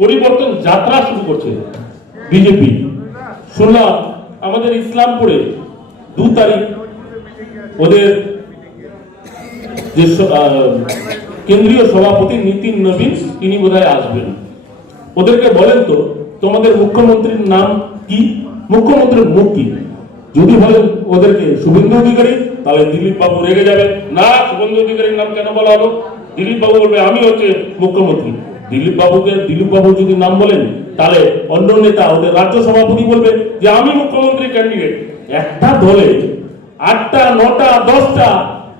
পরিবর্তন যাত্রা শুরু করছে বিজেপি। শুনলাম আমাদের ইসলামপুরে 2 তারিখ ওদের যে কেন্দ্রীয় সভাপতি নীতিন নবীন তিনি বোধহয় আসবেন। ওদেরকে বলেন তো তোমাদের মুখ্যমন্ত্রীর নাম কি, মুখ্যমন্ত্রীর মুখ কি? যদি বলেন ওদেরকে শুভেন্দু অধিকারী, তাহলে দিলীপ বাবু রেগে যাবে, না শুভেন্দু অধিকারীর নাম কেন বলা হলো? দিলীপ বাবু বলবে আমি হচ্ছে মুখ্যমন্ত্রী। দিলীপ বাবু যদি নাম বলেন তাহলে অন্য নেতা ওদের রাজ্য সভাপতি বলবে যে আমি মুখ্যমন্ত্রী ক্যান্ডিডেট। একটা দলে 8টা 9টা 10টা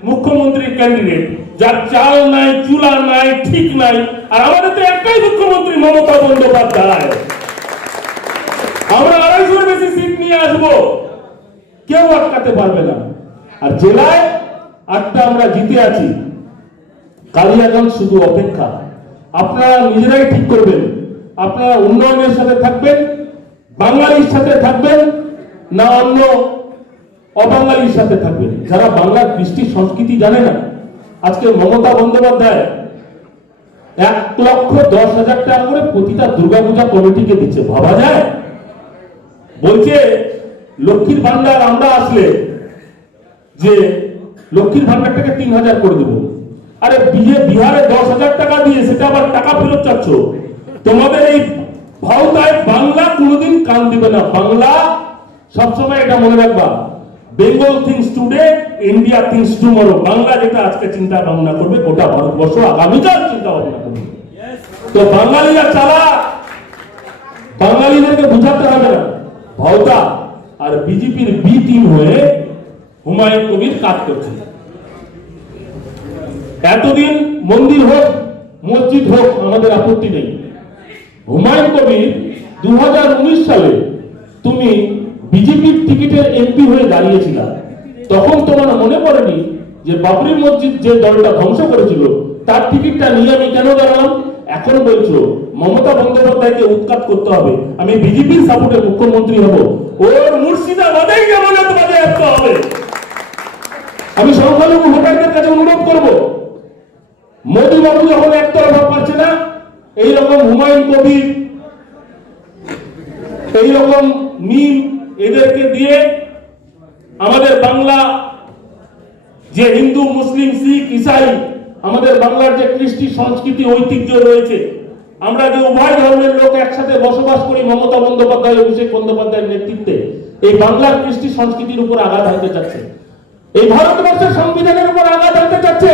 মুখ্যমন্ত্রী ক্যান্ডিডেট, যার চাল নাই চুলা নাই ঠিক নাই। আর আমাদের তো একটাই মুখ্যমন্ত্রী মমতা বন্দ্যোপাধ্যায়। আমরা 250 বেশি সিট নিয়ে আসবো, কেউ আটকাতে পারবে না। আর জেলায় 8টা আমরা জিতে আছি, কালিয়াগঞ্জ শুধু অপেক্ষা। আপনারা নিজেরাই ঠিক করবেন, আপনারা উন্নয়নের সাথে থাকবেন, বাঙালির সাথে থাকবেন না অন্য অবাঙালির সাথে থাকবেন। যারা বাংলার কৃষ্টি সংস্কৃতি জানে না, আজকে মমতা বন্দ্যোপাধ্যায় 1,10,000 টাকা করে প্রতিটা দুর্গাপূজা কমিটিকে দিচ্ছে। ভাবা যায়? বলছে লক্ষ্মীর ভান্ডার আমরা আসলে যে লক্ষ্মীর ভান্ডারটাকে 3,000 করে দেবো। আরে বিহারে 10,000 টাকা দিয়ে সেটা আবার টাকা ফেরত চাচ্ছ। তোমাদের এই ভাওতায় বাংলা কোনোদিন কান দিবে না। বাংলা সবসময় এটা মনে রাখবা, Bengal things today, India things tomorrow. Bangla যেটা আজকে চিন্তা ভাবনা করবে, গোটা ভারতবর্ষ আগামীকাল চিন্তা ভাবনা করবে। তো বাঙালিরা চালা, বাঙালিদেরকে বুঝাতে হবে না। ভাওতা আর বিজেপির বি টিম হয়ে হুমায়ুন কবির কাজ করছে। এতদিন মন্দির হোক মসজিদ হোক আমাদের আপত্তি নেই। হুমায়ুন কবির 2019 সালে তুমি বিজেপির টিকিটের এমপি হয়ে দাঁড়িয়েছিল, তখন তোমার মনে পড়েনি যে বাবরি মসজিদ যে দলটা ধ্বংস করেছিল তার টিকিটটা নিয়ে আমি কেন দাঁড়ালাম? এখন বলছো মমতা বন্দ্যোপাধ্যায়কে উৎখাত করতে হবে, আমি বিজেপির সাপোর্টে মুখ্যমন্ত্রী হব। ওর মুর্শিদাবাদেই জামানত বাজেয়াপ্ত হবে। আমি সংখ্যালঘু ভোটারদের কাছে অনুরোধ করব, মোদী বাবু যখন একতরফা পাচ্ছে না, এইরকম হুমায়ুন কবির, এইরকম মিম এদেরকে দিয়ে আমাদের বাংলা যে হিন্দু মুসলিম শিখ ইসাই, আমাদের বাংলার যে কৃষ্টি সংস্কৃতি ঐতিহ্য রয়েছে, আমরা যে উভয় ধর্মের লোক একসাথে বসবাস করি মমতা বন্দ্যোপাধ্যায় অভিষেক বন্দ্যোপাধ্যায়ের নেতৃত্বে, এই বাংলার কৃষ্টি সংস্কৃতির উপর আঘাত হানতে চাচ্ছে, এই ভারতবর্ষের সংবিধানের উপর আঘাত হানতে চাচ্ছে।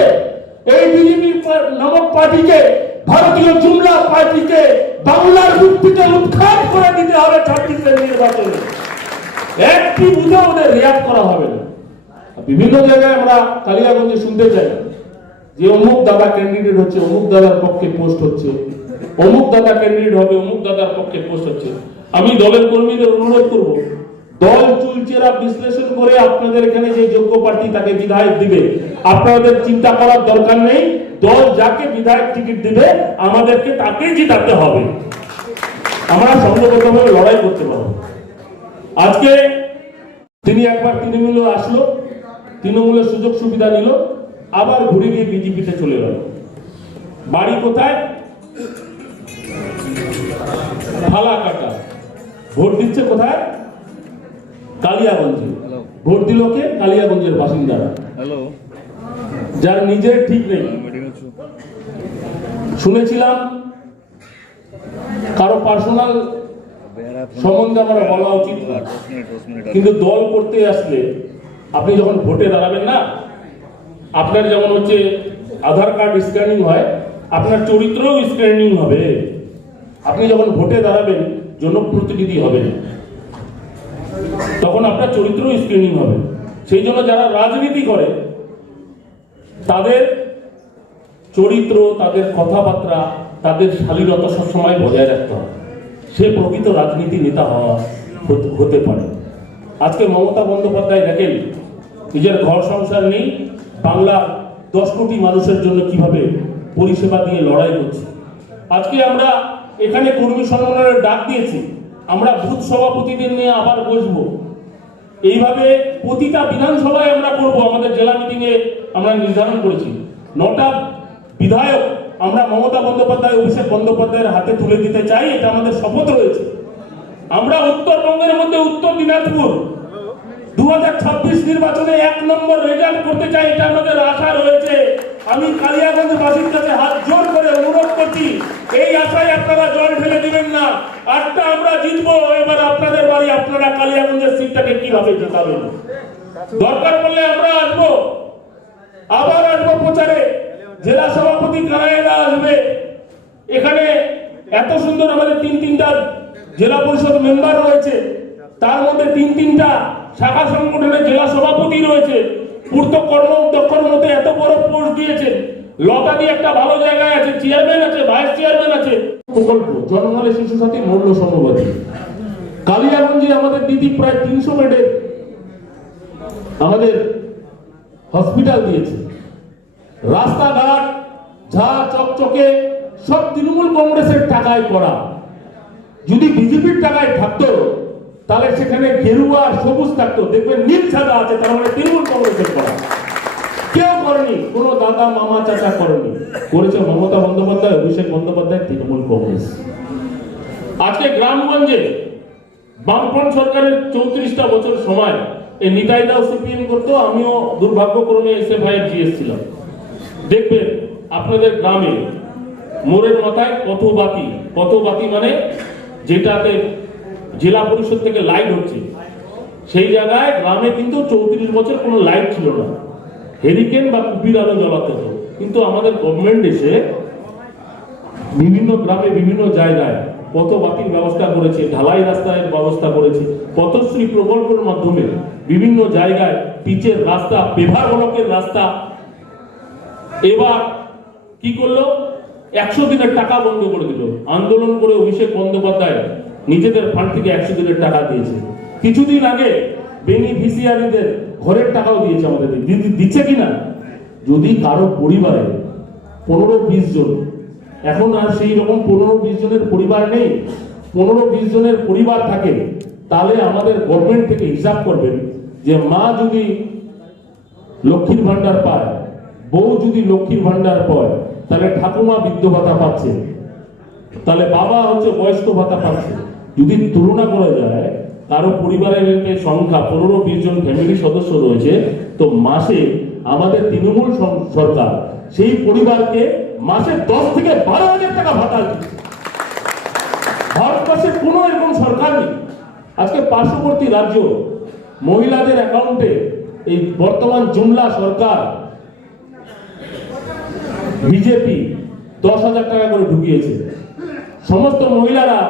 এই বিজেপি নামক পার্টিকে, ভারতীয় জুমলা পার্টিকে বাংলার ভিত্তিতে উৎখাত করে দিতে হবে 26-এর নির্বাচনে। একটি বুঝে ওদের রিয়াক্ট করা হবে না। বিভিন্ন জায়গায় আমরা কালিয়াগঞ্জে শুনতে চাই যে অমুক দাদা ক্যান্ডিডেট হচ্ছে, অমুক দাদার পক্ষে পোস্ট হচ্ছে, অমুক দাদা ক্যান্ডিডেট হবে, অমুক দাদার পক্ষে পোস্ট হচ্ছে। আমি দলের কর্মীদের অনুরোধ করব, দল চুলচেরা বিশ্লেষণ করে আপনাদের এখানে যে যোগ্য প্রার্থী তাকে বিধায়ক দিবে। আপনাদের চিন্তা করার দরকার নেই, দল যাকে বিধায়ক টিকিট দিবে আমাদেরকে তাকে জিতাতে হবে। আমরা সংগবদ্ধভাবে লড়াই করতে পারবো। আজকে তিনি একবার তৃণমূলে আসলো, তৃণমূলের সুযোগ সুবিধা নিল, আবার ঘুরে গিয়ে বিজেপিতে চলে গেল। বাড়ি কোথায়? ফালাকাটা। ভোট দিচ্ছে কোথায়? কালিয়াগঞ্জে। ভোট দিল কে? কালিয়াগঞ্জের বাসিন্দারা, যার নিজের ঠিক নেই। শুনেছিলাম কারো পার্সোনাল সম্বন্ধে আমার বলা উচিত না, কিন্তু দল করতে আসলে আপনি যখন ভোটে দাঁড়াবেন না, আপনার যেমন হচ্ছে আধার কার্ড স্ক্যানিং হয়, আপনার চরিত্রও স্ক্যানিং হবে। আপনি যখন ভোটে দাঁড়াবেন জনপ্রতিনিধি হবেন, তখন আপনার চরিত্রও স্ক্রিনিং হবে। সেই জন্য যারা রাজনীতি করে তাদের চরিত্র, তাদের কথাবার্তা, তাদের শালীনতা সবসময় বজায় রাখতে হবে, সে প্রকৃত রাজনীতি নেতা হতে পারে। আজকে মমতা বন্দ্যোপাধ্যায় দেখেন নিজের ঘর সংসার নেই, বাংলা 10 কোটি মানুষের জন্য কিভাবে পরিষেবা দিয়ে লড়াই করছে। আজকে আমরা এখানে কর্মী সম্মেলনের ডাক দিয়েছি, আমরা বুথ সভাপতিদের নিয়ে আবার বসবো। এইভাবে প্রতিটা বিধানসভায় আমরা করব। আমাদের জেলা মিটিং এ আমরা নির্ধারণ করেছি 9টা বিধায়ক আমরা মমতা বন্দ্যোপাধ্যায়, অভিষেক বন্দ্যোপাধ্যায়ের হাতে তুলে দিতে চাই, এটা আমাদের শপথ রয়েছে। আমরা উত্তরবঙ্গের মধ্যে উত্তর দিনাজপুর 2026 নির্বাচনে 1 নম্বর রেজাল্ট করতে চাই, এটা আমাদের আশা রয়েছে। আমি কালিয়াগঞ্জবাসীর কাছে হাত জোর করে অনুরোধ করছি, এই আশায় আপনারা জল ঢেলে দিবেন না। আটটা আমরা জিতবো, এবার আপনাদের বাড়ি, আপনারা কালিয়াগঞ্জের সিটটাকে কিভাবে জেতাবেন। দরকার পড়লে আমরা আসবো, আবার আসবো প্রচারে। জেলা সভাপতি কানাইরা আসবে এখানে। এত সুন্দর আমাদের তিনটা জেলা পরিষদ মেম্বার রয়েছে, তার মধ্যে তিনটা শাখা সংগঠনের জেলা সভাপতি রয়েছে। পূর্ত কর্মদক্ষর মধ্যে এত বড় পোস্ট দিয়েছেন। লতাদি একটা ভালো জায়গায় আছে, চেয়ারম্যান আছে, ভাইস চেয়ারম্যান আছে। প্রকল্প জন্মালে শিশু সাথী মূল্য সমবাদী। কালিয়াগঞ্জে আমাদের দিদি প্রায় 300 বেডের আমাদের হসপিটাল দিয়েছে। রাস্তাঘাট ঝা চকচকে সব তৃণমূল কংগ্রেসের টাকায় করা। যদি বিজেপির টাকায় থাকতো তাহলে সেখানে গেরুয়া আর সবুজ থাকতো, দেখবেন নীল সাদা আছে, তার মানে তৃণমূল কংগ্রেসের করা। কেউ করেনি, কোনো দাদা মামা চাচা করেনি, করেছে মমতা বন্দ্যোপাধ্যায়, অভিষেক বন্দ্যোপাধ্যায়, তৃণমূল কংগ্রেস। আজকে গ্রামগঞ্জে বামফ্রন্ট সরকারের 34টা বছর সময় এই নিতাইদাও সিপিএম করতো, আমিও দুর্ভাগ্যক্রমে এসএফআই এর জিএস ছিলাম। দেখবেন আপনাদের গ্রামে মোড়ের মাথায় কত বাতি মানে যেটাতে জেলা পরিষদ থেকে লাইট হচ্ছে, সেই জায়গায় গ্রামে কিন্তু 34 বছর কোনো লাইট ছিল না, হেরিকেন বা কুপির আলো জ্বালাতে হতো। কিন্তু আমাদের গভর্নমেন্ট এসে বিভিন্ন গ্রামে বিভিন্ন জায়গায় কত বাতির ব্যবস্থা করেছে, ঢালাই রাস্তার ব্যবস্থা করেছে, পথশ্রী প্রকল্পের মাধ্যমে বিভিন্ন জায়গায় পিচের রাস্তা, পেভার ব্লকের রাস্তা। এবার কি করলো, 100 দিনের টাকা বন্ধ করে দিল। আন্দোলন করে অভিষেক বন্দ্যোপাধ্যায় নিজেদের ফান্ড থেকে 100 দিনের টাকা দিয়েছে। কিছুদিন আগে বেনিফিশিয়ারিদের ঘরের টাকাও দিয়েছে আমাদের, দিচ্ছে কিনা। যদি কারো পরিবারে 15-20 জন, এখন আর সেই রকম 15-20 জনের পরিবার নেই, 15-20 জনের পরিবার থাকে, তাহলে আমাদের গভর্নমেন্ট থেকে হিসাব করবেন যে মা যদি লক্ষ্মীর ভান্ডার পায়, বউ যদি লক্ষ্মীর ভান্ডার পায়, তাহলে ঠাকুমা বৃদ্ধ ভাতা পাচ্ছে, তাহলে বাবা হচ্ছে বয়স্ক ভাতা পাচ্ছে। যদি তুলনা করা যায়, কারো পরিবারের সংখ্যা 15-20 জন ফ্যামিলি সদস্য রয়েছে, তো মাসে আমাদের তৃণমূল সরকার সেই পরিবারকে মাসে 10 থেকে 12,000 টাকা ভাতা দিচ্ছে। ভারতবর্ষে কোনো এরকম সরকার নেই। আজকে পার্শ্ববর্তী রাজ্য মহিলাদের অ্যাকাউন্টে এই বর্তমান জুমলা সরকার বিজেপি 10,000 টাকা করে ঢুকিয়েছে। সমস্ত মহিলারা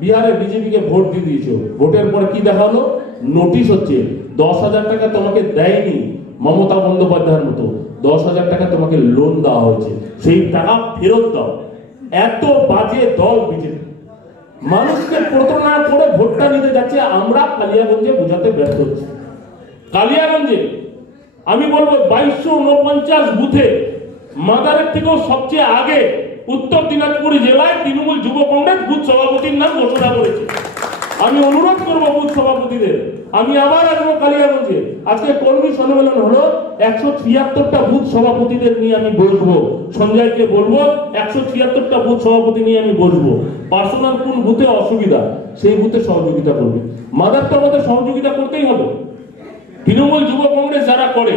বিহারে বিজেপিকে ভোট দিয়ে দিয়েছে। ভোটের পরে কি দেখা হলো, নোটিশ হচ্ছে 10,000 টাকা তোমাকে দেয়নি মমতা বন্দ্যোপাধ্যায়ের মতো, 10,000 টাকা তোমাকে লোন দেওয়া হয়েছে, সেই টাকা ফেরত দাও। এত বাজে দল বিজেপি, মানুষকে প্রতারণা করে ভোটটা নিতে যাচ্ছে। আমরা কালিয়াগঞ্জে বোঝাতে ব্যর্থ হচ্ছি। কালিয়াগঞ্জে আমি বলবো 2249 বুথে মাদারের থেকেও সবচেয়ে আগে উত্তর দিনাজপুর জেলায় তৃণমূল যুব কংগ্রেস বুথ সভাপতির নাম ঘোষণা করেছে। আমি অনুরোধ করবো বুথ সভাপতিদের, আমি আবার আসবো কালিয়াগঞ্জে। আজকে কর্মী সম্মেলন হলো, 176টা বুথ সভাপতিদের নিয়ে আমি বসবো। সঞ্জয়কে বলবো 176টা বুথ সভাপতি নিয়ে আমি বসবো। পার্সোনাল কোন বুথে অসুবিধা, সেই বুথে সহযোগিতা করবে। মাদার তো আমাদের সহযোগিতা করতেই হবে। তৃণমূল যুব কংগ্রেস যারা করে